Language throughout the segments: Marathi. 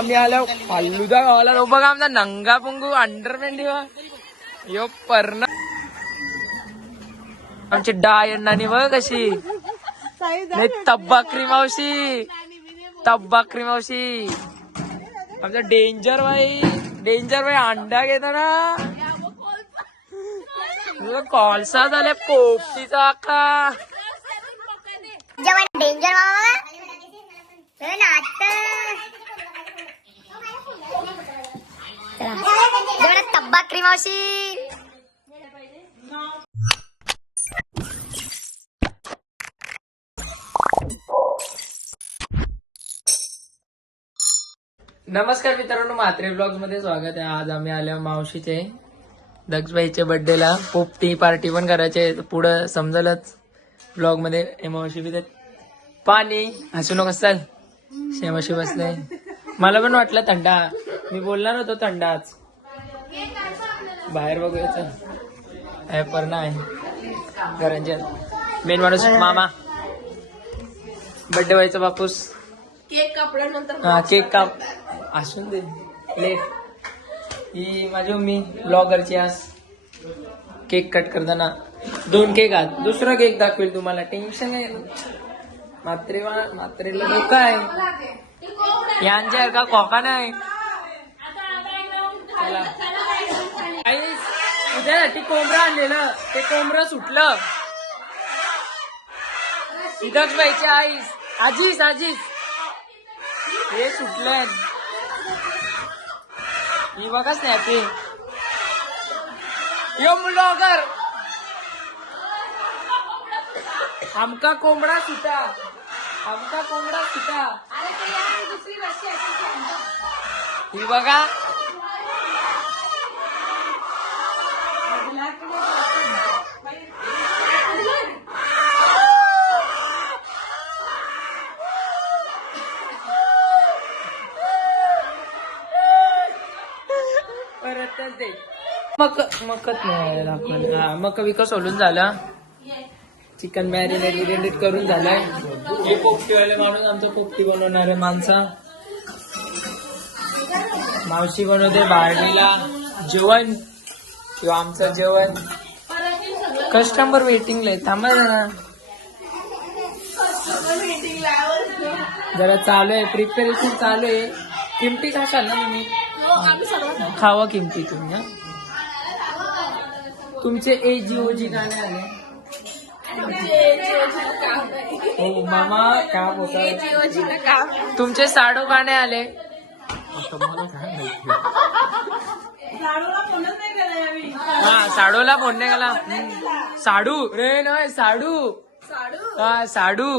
आम्ही आलो फालुदा गावाला. रो बघा आमचा नंगा पुंगू अंडरपॅन्ट यो पर्ण आमची डाय अंडानी बघ कशी. तब्बाक्री मावशी तब्बाक्री मावशी आमचा डेंजर भाई अंडा घेतो ना कॉलसा झाले पोपटीचा अख्खा डेंजर तब्बाक्री मावशी. नमस्कार मित्रांनो, म्हात्रे ब्लॉग मध्ये स्वागत आहे. आज आम्ही आलो मावशीचे दक्षबाईच्या बर्थडेला. पोपटी पार्टी पण करायचे पुढं समजलंच ब्लॉग मध्ये. मावशी बी पाणी हसू नको चाल. शेमाशी बसले. मला पण वाटलं थंडा, मी बोलणार होतो थंडाच. बाहेर बघायचं आहे पर नाही घरांच्या. मेन माणूस मामा बर्थडे व्हायचा बापूस. केक कापल्यानंतर हा केक काप असून दे लेट. ही माझी मम्मी ब्लॉगरची. आज केक कट करताना 2 केक आज. दुसरा केक दाखवेल तुम्हाला, टेन्शन आहे. मात्रेला धोका आहे यांच्या का खोका नाही. तुझ्यासाठी कोंबडा आणलेलं, ते कोंबडं सुटलं. दक्षबाईची आजीस हे सुटलं. ही बघा स्नॅपी यो ब्लॉगर. आमका कोंबडा सुटा. ही बघा मकत नाही दाखवलं. मक विकत सोडून झाला. चिकन मॅरिनेट करून झालाय. हे पोपटीवाले माणूस आमचं पोपटी बनवणारे माणसा. मावशी बनवते बारडीला जेवण किंवा आमचं जेवण. कस्टमर वेटिंगला आहे, थांबा जरा चालू आहे, प्रिपरेशन चालू आहे. किमती खाशाल ना तुम्ही? खावा किमती तुम्ही. ना तुमचे AGOG गाणे आले. हो मामा काम होत. तुमचे साडू गाणे आले. हा साडूला फोन नाही केला. साडू रे नाही साडू. हा साडू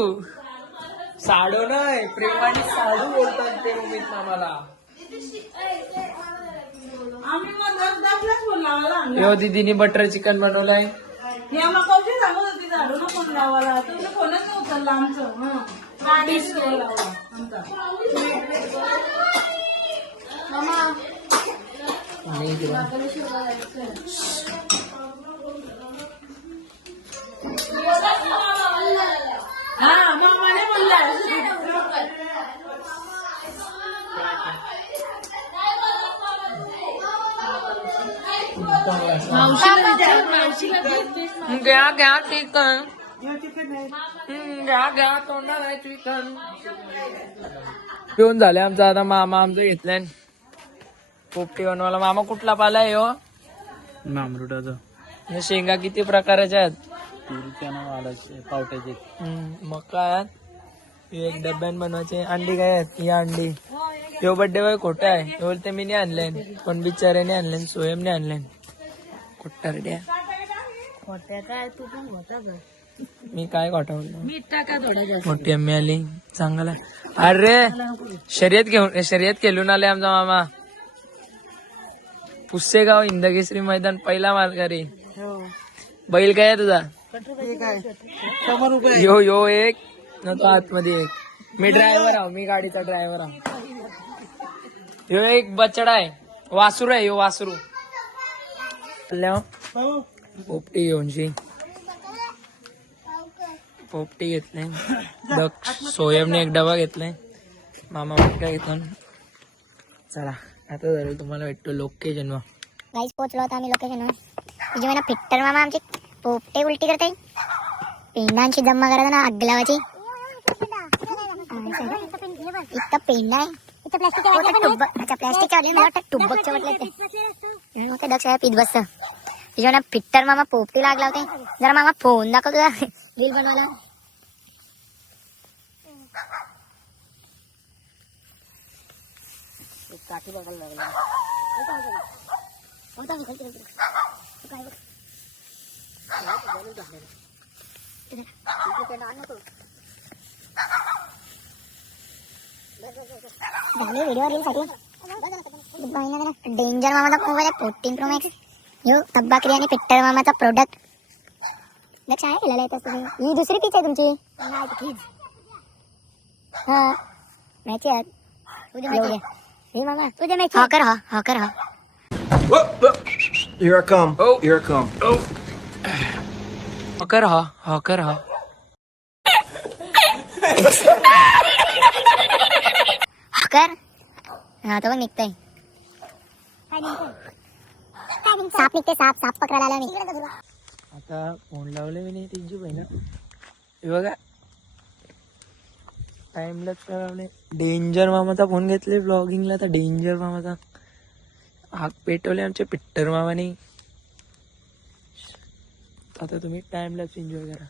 नाही प्रेमाने साडू बोलतात ते उमेद मामाला. यो दीदीने बटर चिकन बनवलंय. घ्या चिकन. घ्या तोंडात आहे चिकन. पिऊन झाले आमचा. आता मामा आमचं घेतलंय पोपटी बनवायला. मामा कुठला पालाय हो? मामरुटाचा. शेंगा किती प्रकाराच्या आहेत? पावट्याचे. मग काय आहेत? एक डब्यान बनवायचे. अंडी काय आहेत? ही अंडी. यो बड्डे बाय खोटा आहे. बोलते मी नाही आणले, पण बिचाऱ्याने आणले, सोयमने आणले. खोट्या खोट्या काय तू पण होता ग. मी काय खोटा बोललो? मीठ टाका थोडा जास्त. मोठी अम्मी आली चांगला. अरे शर्यत खेळून आले आमचा मामा. पुसेगाव हिंदकेसरी मैदान पहिला मालकरी. बैल काय आहे तुझा? यो एक न तो आतमध्ये एक. मी ड्रायव्हर आहो, मी गाडीचा ड्रायव्हर आहो. ह्यो एक बछडा आहे, वासरू आहे. ह्यो वासरू पोपटी घेऊनशी. पोपटी घेतलाय. सोयमने एक डबा घेतलाय. मामा काय घेतला? चला आता झालं तुम्हाला भेटतो लोकेशन वर. गाईस पोहोचलो होतो आम्ही लोकेशनवर. तुझी महिना फिट्टर मामा आमची पोपटे उलटी करते. पेंडांची जम्मा करायचा ना आग लावायची. इतका पेंडा आहे. प्लॅस्टिकच्या वाटले मला वाटतं टुबकच्या वाटले ते दक्ष आहे पीत बसतं. तुझ्या फिट्टर मामा पोपटी लागला होते. जरा मामा फोन दाखव तुझा रील बनवायला. काठी बघायला लागला. व्हिडिओ रील साठी डेंजर मामाचा मोबाईल आहे 14 Pro Max. यो तब्बाकरी आणि पिट्टर मामाचा प्रोडक्ट लक्ष आहे केलेला आहे तुम्ही. ही दुसरी पीच आहे तुमची. हा मॅच आहे उद्या. हे मामा उद्या मॅच. हा कर हा कर हा. Here I come. Oh. Here I come. Hawker हा हॉकर हा. कर हा तो बघ निघतोय. साप निघते. साप पकडायला आला मी. आता फोन लावले मी नाही तिची बहिण. हे बघा टाइम लावले. डेंजर मामाचा फोन घेतले ब्लॉगिंगला. तर डेंजर मामाचा आग पेटवले आमच्या पिट्टर मामाने. आता तुम्ही टाइम लॅप्स एन्जॉय करा.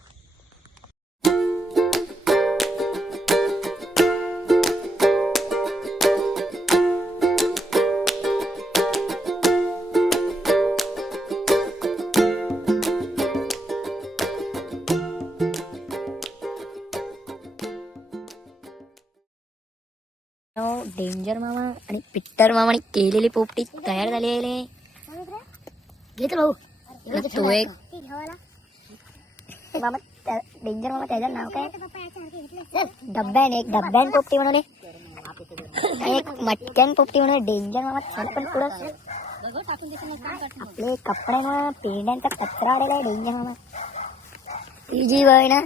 डेंजर मामा आणि पिट्टर मामाने केलेली पोपटी तयार झाली आहे. घेतो भाऊ तो एक मामा. डेंजर मामा त्याचं नाव काय. डब्यान पोपटी बनवले. एक मटक्यान पोपटी बनवले. डेंजर मामा छान पण पुढं आपले कपड्यामुळे पेंड्यांचा कचरा आलेला आहे. डेंजर मामा ती जी वय ना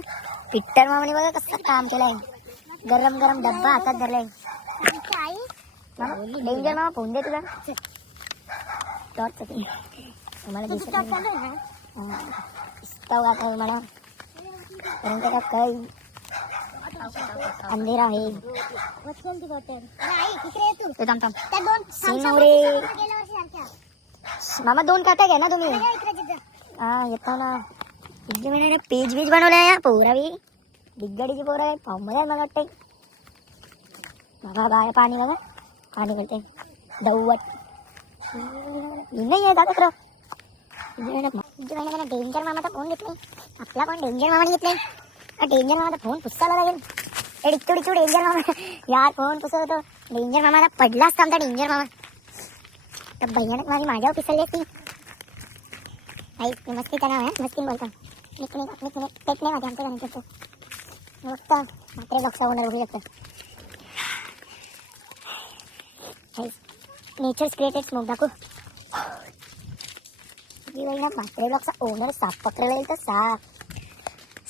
पिट्टर मामाने बघा कसं काम केलंय. गरम गरम डब्बा हातात धरलाय. डेंजर मामा फोन दे तुला. मला दिसत मला काही अंधेरा आहे. मामा 2 काट्या घ्या ना तुम्ही. हा येतो ना. पेज बीज बनवलाय पोरावी. दिग्गडीची पोर आहे. पाहुमध्ये मला वाटते. बघा बाय पाणी बघा पाणी करते दवट नाही आहे दादा. डेंजर मामाचा फोन घेतलाय. आपला पण डेंजर मामाने घेतलाय. डेंजर मामाचा फोन पुसायला लागेल. एडिक्टू डेंजर मामा यार फोन पुसत होतो. डेंजर मामाला पडला असता आमचा डेंजर मामा तर भैयानक माझी माझ्यावर पिसरली असती. मस्तीचं नाव आहे. मस्तीन बोलतो. पेट नाही माझ्या आमच्या गाणी करतो. फक्त मात्र लक्ष होणार बघू शकतो. नेचर क्रिएटेड स्मोक दाखवू. मात्रे ब्लॉकचा ओनर साप पकडला तर साप.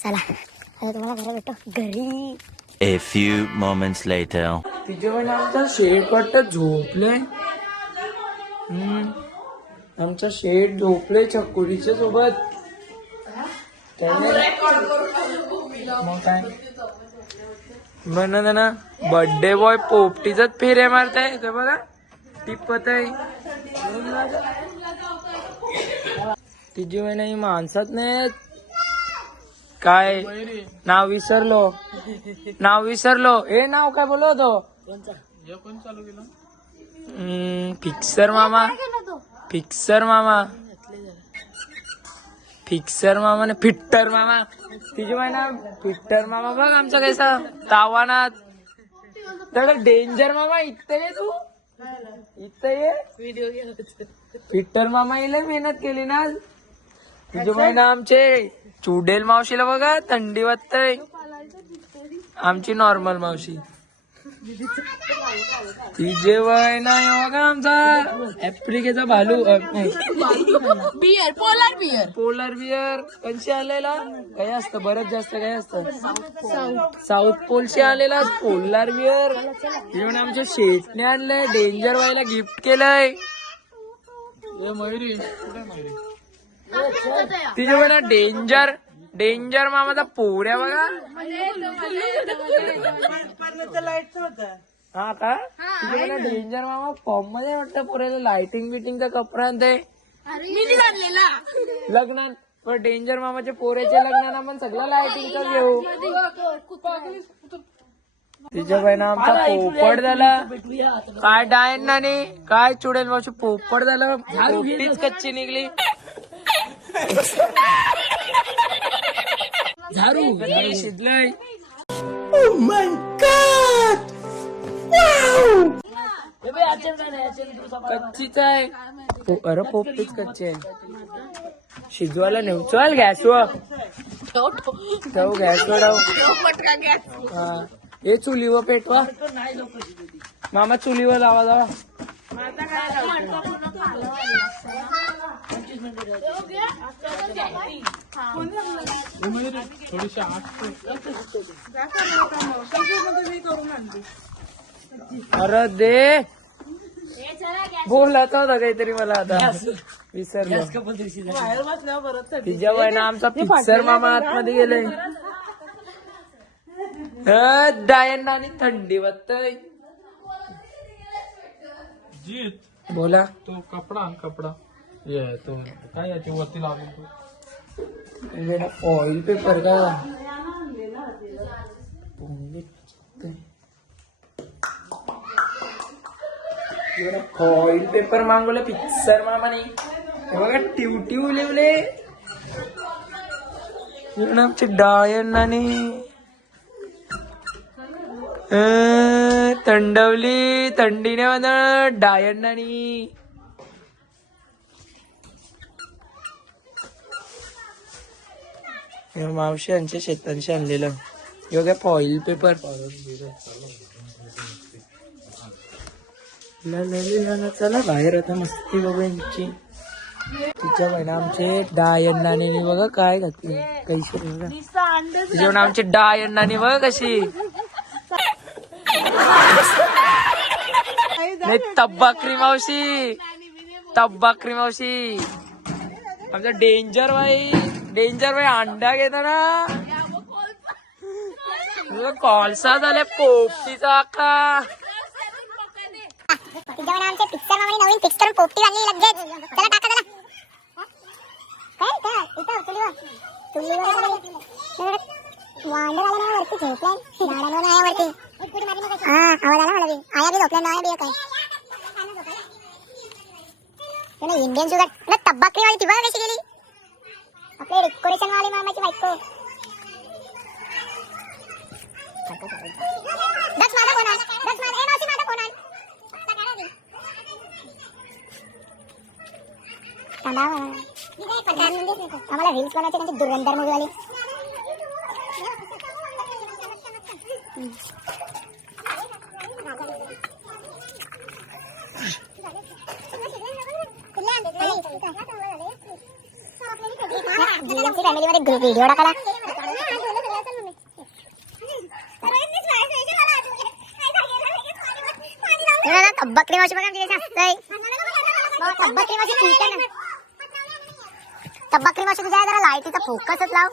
चला आता तुम्हाला घरी भेटतो घरी. A few moments later. तिचे पण आमचा शेड वाटत झोपले. आमचा शेड झोपले चकोरीच्या सोबत. मग काय म्हणत ना बर्थडे बॉय पोपटीचाच फेऱ्या मारताय. ते बघा टिपत आहे. तिची महिना ही माणसात नाही काय. नाव विसरलो. हे नाव काय बोललो होतो. फिक्सर मामा ने फिट्टर मामा. तिची महिना फिट्टर मामा बघ आमचा कैसा तावानात. तर डेंजर मामा इथं ये. तू इथं ये. फिट्टर मामा इला मेहनत केली ना. तिची महिना आमचे चुडेल मावशीला बघा थंडी वाजतय. आमची नॉर्मल मावशी तिचे वय नाही बघा आमचा आफ्रिकेचा भालू bear polar bear polar bear कंशी आलेला काय असतं बरंच जास्त काय असतं साऊथ पोलशी आलेला पोलर बियर तिथे आमच्या शेटने आणलंय डेंजर व्हायला गिफ्ट केलंय तिथे बघा डेंजर डेंजर मामाचा पोऱ्या बघा हा का तिथे बघा डेंजर मामा फॉर्म मध्ये वाटतं पोऱ्याला लाइटिंग बिटिंगचा कपडा ते लग्नात पण डेंजर मामाच्या पोऱ्याच्या लग्नात आपण सगळं लाइटिंगचा घेऊ तिच्या बहिणा आमचा पोपट झाला काय डायनाने काय चुडेल मावशी पोपट झालं पोपटीच कच्ची निघली झारू शिजलंय कच्चीच आहे अरे पोपटीच कच्ची आहे शिजवायला नेऊ चल गॅसवर ठेव गॅसवर हा हे चुलीवर पेटवा मामा चुलीवर लावा जावा अरे दे बोलायचं होता काहीतरी मला आता विसरलो तिच्या वयना आमचा पिक्चर मामा आतमध्ये गेले डायन आणि थंडी वाजतय बोला तो कपडा ये तो काय आहे ते वरती लागून ऑइल पेपर का ऑइल पेपर मागवलं पिक्चर मामाने हे बघा टिवटिव लिवले आमचे डायन आणि थंडवली थंडीने मला डायन आणि मावशी यांच्या शेतांशी आणलेलं योग्य फॉइल पेपर चला बाहेर आता मस्ती बघा यांची तिच्या बहिणा आमचे डायन्नाने बघा काय घातली कैशी बघा तिच्या आमची डायन्नाने बघा कशी नाही तब्बाकरी मावशी आमचा डेंजर भाई अंडा घेताना कॉलसा झाले पोपटीचा का तिच्यावर आमचे पिक्चर मामाने नवीन पिक्चर पोपटी आणली लगेच चला टाका चला काय इथं चुलीवर वांडर आला ना वरती झोपलाय झाडांवर नाही वरती हा आवाज आला मला बी आया बी झोपल्या नाही बी काय त्याने इंडियन शुगर ना तब्बाकरी वाली ती बघा कशी गेली आपले डेकोरेशन वाली मामाची बायको दस माझा कोण आहे दस माझा ए मावशी माझा कोण आहे आम्हाला रील्स बनायचे म्हणजे दुरंदर मूवी वाली फॅमिली मध्ये व्हिडिओ टाकाला तब्बकरी मावशी बघा तिथे असतंय तब्बकरी मावशी ठीक आहे ना तब्बकरी मावशी तुझ्या जरा लाईटीचा फोकसच लाव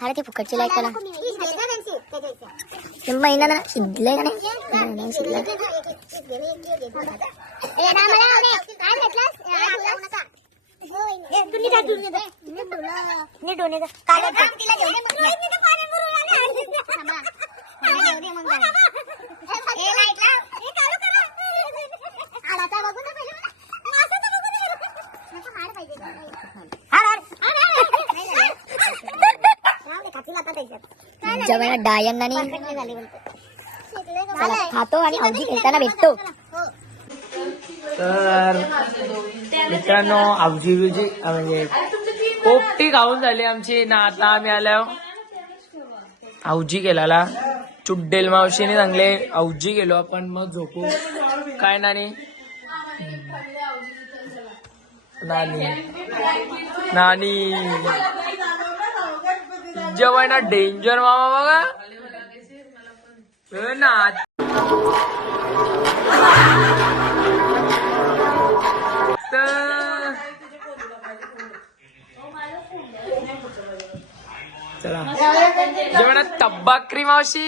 अरे ती फुकटची लाईट त्याला महिना ना शिजलंय का नाही शिजलंय जेव्हा डायन खातो आणि अवधी खेळताना भेटतो तर मित्रांनो अवजी बिवजी म्हणजे पोपटी खाऊन झाली आमची ना आता आम्ही आलो अवजी केला चुड्डेल मावशीने चांगले अवजी गेलो आपण मग झोपू. काय नानी नानी नानी जेव्हा ना डेंजर मामा बघा ना. चला जेव्हा ना तब्बाक्री मावशी.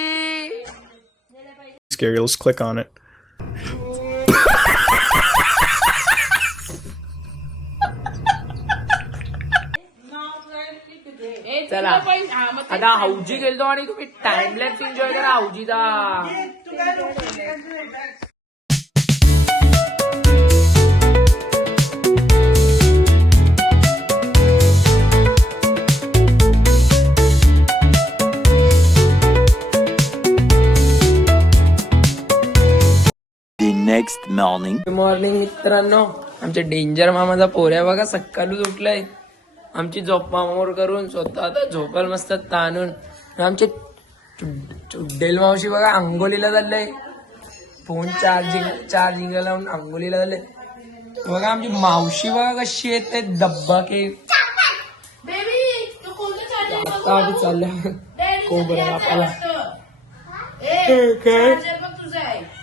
Scary. Let's click on it. चला आता हौजी गेलतो आणि तुम्ही टाइमलॅप्स एन्जॉय करा हौजीचा. The next morning. Good morning मित्रांनो. आमच्या डेंजर मामाचा पोऱ्या बघा सकाळूच उठलाय. आमची झोप मामावर करून स्वतः आता झोपायला मस्त ताणून. आमचे चुड्डेल मावशी बघा अंघोलीला चाललंय. फोन चार्जिंग लावून अंघोलीला चाललंय. बघा आमची मावशी बघा कशी येते डब्बा के आता आम्ही चाललं कोबरा बापाला. काय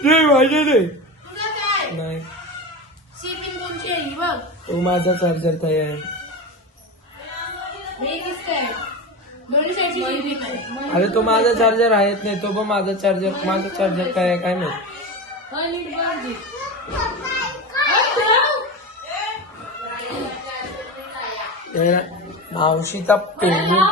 नाही माझ्या नाही तो माझा चार्जर तयार. अरे तो माझा चार्जर आहेच नाही. तो पण माझा चार्जर काय आहे काय नाही. मावशीचा पेंग्विन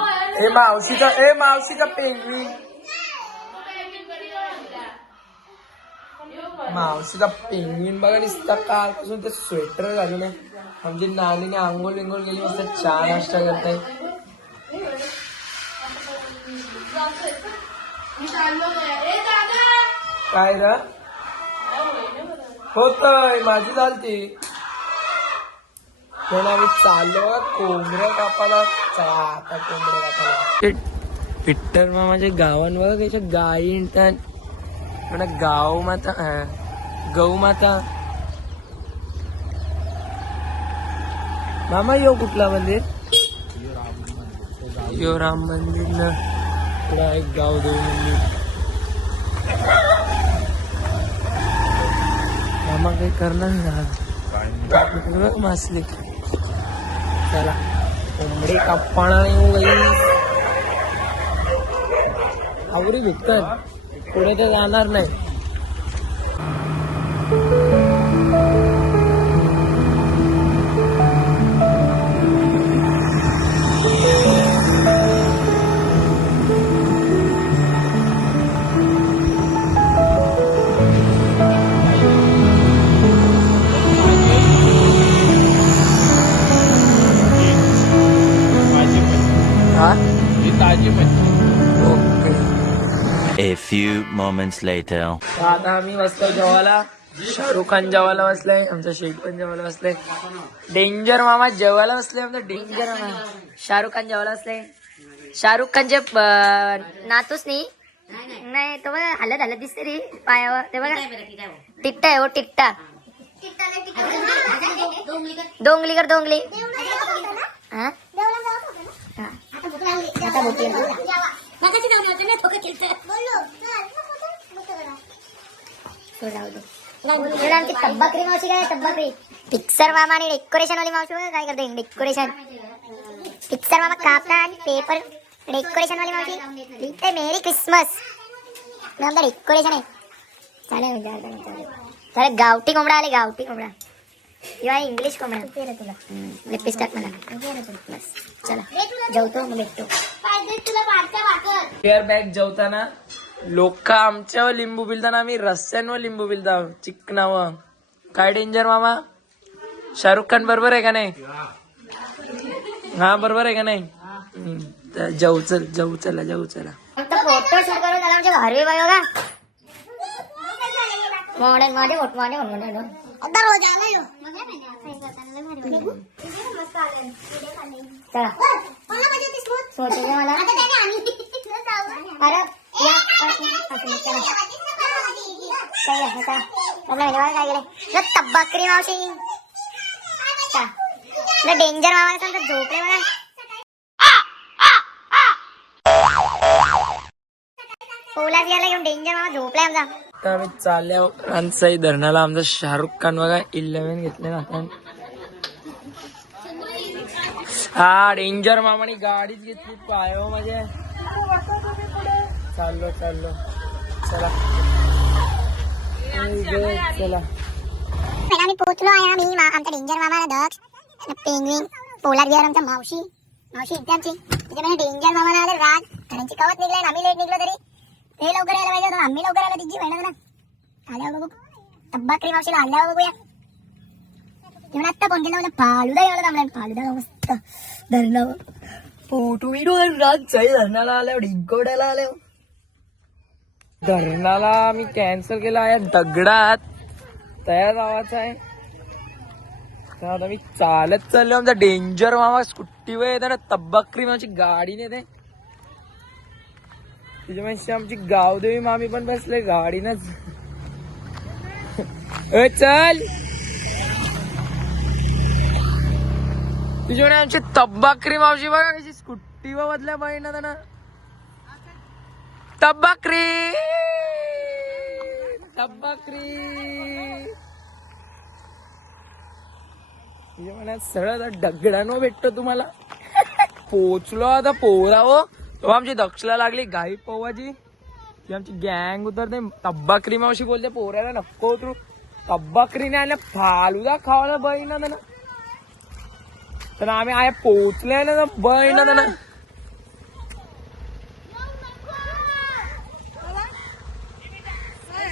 मावशीचा पेंग्विन बघा दिसता कालपासून ते स्वेटर घालून आहे. आमची नानीने आंघोळ विंघोळ गेली मस्त चहा नाश्ता करताय. काय रा होतय माझी चालती पण आम्ही चाललो कोंबड्या कापाला. आता कोंबड्या कापाला पिट्टर मामाच्या गावान बघा त्याच्या गायी इंटात गौ माता. मामा यो कुठला मंदिर यो राम मंदिर ना पुढा एक गाव देव मंदिर. मामा काही करणार ना मासली. चला कोंबडी कापणा आवरी भेटतात पुढे ते जाणार नाही. A few moments later. आता आम्ही बसलो जेवायला. शाहरुख खान जेवायला बसलाय. आमचा शेख पण जेवायला बसलाय. डेंजर मामा जेवायला बसले. आमचा डेंजर मामा शाहरुख खान जेवायला असले. शाहरुख खानचे नातूच नाही तो बघा हलत दिसते रे पायावर. ते बघा टिट्टा आहे हो टिट्टा. दोंगली कर दोंगली. हा आता आमची तब्बाकरी मावशी काय तब्बाकरी. पिक्चर मामा आणि डेकोरेशन वाली मावशी काय करते डेकोरेशन. पिक्चर मामा कापला आणि पेपर डेकोरेशन वाली मावशी लिहिते मेरी क्रिसमस. आमचं डेकोरेशन आहे चालेल. गावठी कोंबडा आले गावठी कोंबडा. किंवा इंग्लिश कोंबडा तुला लिपिस्टिक मला. बस चला जेवतो मग भेटतो. बॅग जेवताना लोक आमच्यावर लिंबू पिलताना आम्ही रस्त्यांवर लिंबू पिलता चिकनावर. काय डेंजर मामा. शाहरुख खान बरोबर आहे का नाही. हा बरोबर आहे का नाही. जाऊ चला फोटो शूट करून त्याला आमच्या भारी बघा मॉडेल मॉडेल चला मला अरे या काय आहे का काय गेलं तब्बाकरी मावशी डेंजर मामा सांगतो झोपले मला पोला घ्यायला घेऊन डेंजर मामा झोपलाय आमचा. आता आम्ही चालल्या रानसाई धरणाला. आमचा शाहरुख खान बघा 11 घेतले ना आपण. हा डेंजर मामाने गाडीच घेतली पायो म्हणजे चाललो चला चला. आम्ही पोहोचलो आहे. आम्ही आमचा डेंजर मामा दक्ष पेंग्विन पोलार बिहार आमचा मावशी इथे आमची त्याच्यामध्ये डेंजर मामा आले राज त्यांची कवच निघलाय. आम्ही लेट निघलो तरी ते लवकर यायला पाहिजे होतं. आम्ही लवकर आला तिची बहिण ना आल्यावर बघू तब्बाकरी मावशीला आल्यावर बघूया. तेव्हा आत्ता फोन केला फालुदा यायला थांबलाय. फालुदा मस्त धरलं फोटो व्हिडिओ रानसाई धरणाला आल्यावर डिगोड्याला आल्यावर धरणाला मी कॅन्सल केला आहे. दगडात तयार गावाचा आहे. तर आता मी चालत चाललो. आमचा डेंजर मामा स्कूटीवर येते ना तब्बाकरी मामाची गाडी नेते. त्याच्यामुळे आमची गावदेवी मामी पण बसले गाडीनच. चल तुझ्या आमची तब्बाकरी मावशी बघा कशी स्कूटीवर बदल्या पाहिजे ना तब्बाकरी सरळ दगडानो भेटतो तुम्हाला. पोचलो आता पोहरा हो. तो आमची दक्षला लागली गाई पोवाची. ती आमची गँग उतरते. तब्बाकरी मावशी बोलते पोऱ्याला नको उतरू. तब्बाकरीने आल्या फालुदा खावायला बहिणा ना तर आम्ही आया पोचले ना बहिणा ना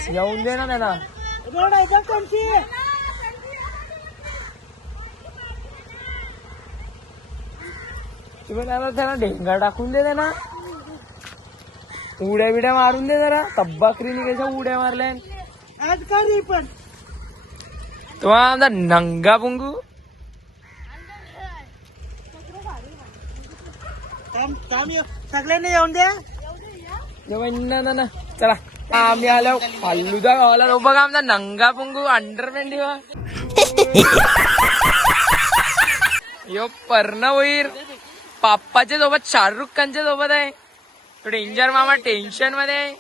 येऊन दे ना त्यांना. तुम्ही त्यांना ढेंगा टाकून दे ना. उड्या बिड्या मारून दे जरा. तब्बाकरीने कशा उड्या मारल्या पण तो आमचा नंगा पुंगू सगळ्यांनी येऊन द्या. ना चला आम्ही आलो फालुदा गावाला. तो बघा आमचा नंगा पुंगू अंडरपॅन्ट यो पर्णवीर पाप्पाच्या सोबत शाहरुख खानच्या सोबत आहे. तो डेंजर मामा टेन्शन मध्ये आहे.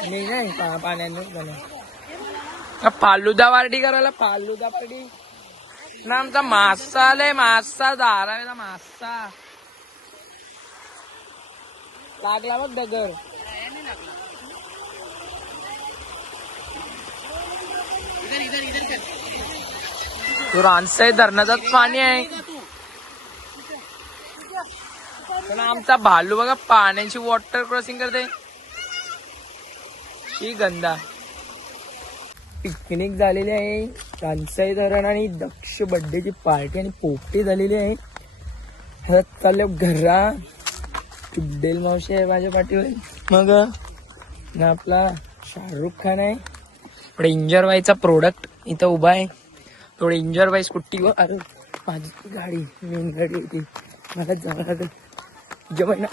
नाही पाण्याने फालुदा पार्टी करायला. फालुदा पार्टी ना आमचा मासा आलाय. मासा धारावेला मासा लागला बघ डगर. तो रानसाई धरणाचाच पाणी आहे. पण आमचा भालू बघा पाण्याची वॉटर क्रॉसिंग करते. ही गंदा पिकनिक झालेली आहे. रानसाई धरण आणि दक्ष बर्थडेची पार्टी आणि पोपटी झालेली आहे. आता चाललो घरा. चुड्डेल मावशी आहे माझ्या पाठीवर. मग ना आपला शाहरुख खान आहे. डेंजर बाईचा प्रोडक्ट इथं उभा आहे. तो डेंजर बाई स्कूटीवर. अरे माझी गाडी मेन गाडी होती. मला जाणार जेव्हा ना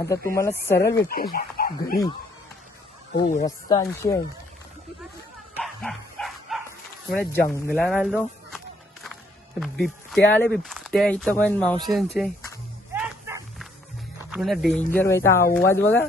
आता तुम्हाला सरळ भेटते घरी. हो रस्ता 80 आहे. म्हणजे जंगलात आलो. बिबट्या आले. बिबट्या इथं पण मावशांचे. डेंजर व्हायचा आवाज बघा.